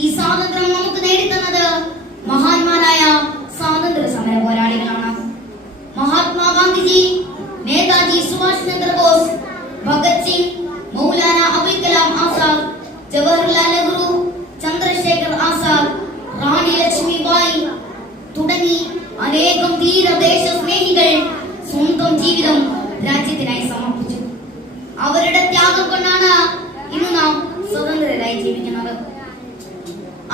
ഈ സ്വാതന്ത്ര്യം നമുക്ക് നേടിത്തന്നത് മഹാന്മാരായ സ്വാതന്ത്ര്യ സമര പോരാളികളാണ്. മഹാത്മാഗാന്ധിജി, നേതാജി സുഭാഷ് ചന്ദ്രബോസ്, ഭഗത് സിംഗ്, മൗലാന അബുൽ കലാം ആസാദ്, ജവഹർലാൽ നെഹ്റു, ചന്ദ്രശേഖർ ആസാദ്, റാണി ലക്ഷ്മിബായി തുടങ്ങി അനേകം ധീര ദേശസ്നേഹികൾ സ്വന്തം ജീവിതം രാജ്യത്തിനായി സമർപ്പിച്ചു. അവരുടെ ത്യാഗം കൊണ്ടാണ് ഇന്ന് നാം സ്വതന്ത്രരായി ജീവിക്കുന്നത്.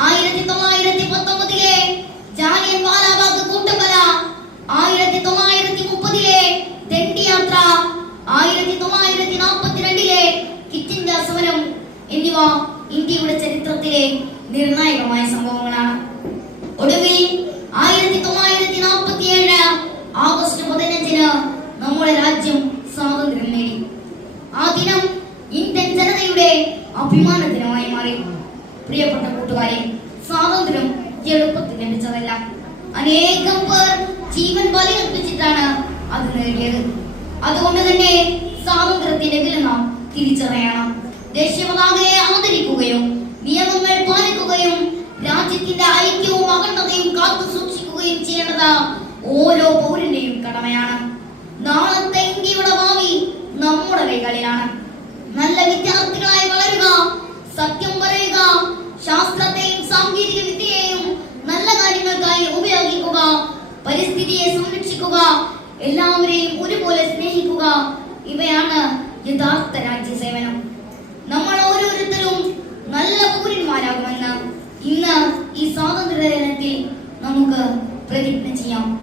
1919 ജാലിയൻ വാലാബാഗ് കൂട്ടക്കൊല, 1930 ദണ്ഡി യാത്ര, 1942 ക്വിറ്റ് ഇന്ത്യ സമരം എന്നിവ ഇന്ത്യയുടെ ചരിത്രത്തിലെ നിർണായകമായ സംഭവങ്ങളാണ്. ഒടുവിൽ 1947 ആഗസ്റ്റ് 15 നമ്മുടെ രാജ്യം സ്വാതന്ത്ര്യം നേടി. ആ ദിനം ഇന്ത്യൻ ജനതയുടെ അഭിമാന ദിനമായി മാറി. പ്രിയപ്പെട്ട കൂട്ടുകാരെ, സ്വാതന്ത്ര്യം എളുപ്പത്തിൽ ലഭിച്ചതല്ല. അനേകം പേർ ജീവൻ ബലിയർപ്പിച്ചിട്ടാണ് അത് നേടിയത്. അതുകൊണ്ട് തന്നെ സ്വാതന്ത്ര്യത്തിന്റെ വില നാം തിരിച്ചറിയണം. ദേശീയ പതാകയെ ആദരിക്കുകയും നിയമങ്ങൾ പാലിക്കുകയും രാജ്യത്തിന്റെ ഐക്യവും അഖണ്ഡതയും കാത്തു സൂക്ഷിക്കുകയും ചെയ്യേണ്ടത് ഓരോ പൗരന്റെയും കടമയാണ്. നാളത്തെ ഇന്ത്യയുടെ ഭാവി നമ്മുടെ കൈകളിലാണ്. നല്ല വിദ്യാർത്ഥികളായി വളരുക, സത്യം പറയുക, ശാസ്ത്രത്തെയും സാങ്കേതിക വിദ്യയെയും നല്ല കാര്യങ്ങൾക്കായി ഉപയോഗിക്കുക, പരിസ്ഥിതിയെ സംരക്ഷിക്കുക, എല്ലാവരെയും ഒരുപോലെ സ്നേഹിക്കുക, ഇവയാണ് യഥാർത്ഥ രാജ്യസേവനം. നമ്മൾ ഓരോരുത്തരും നല്ല പൗരന്മാരാകുമെന്ന് ഇന്ന് ഈ സ്വാതന്ത്ര്യ ദിനത്തിൽ നമുക്ക് പ്രതിജ്ഞ ചെയ്യാം.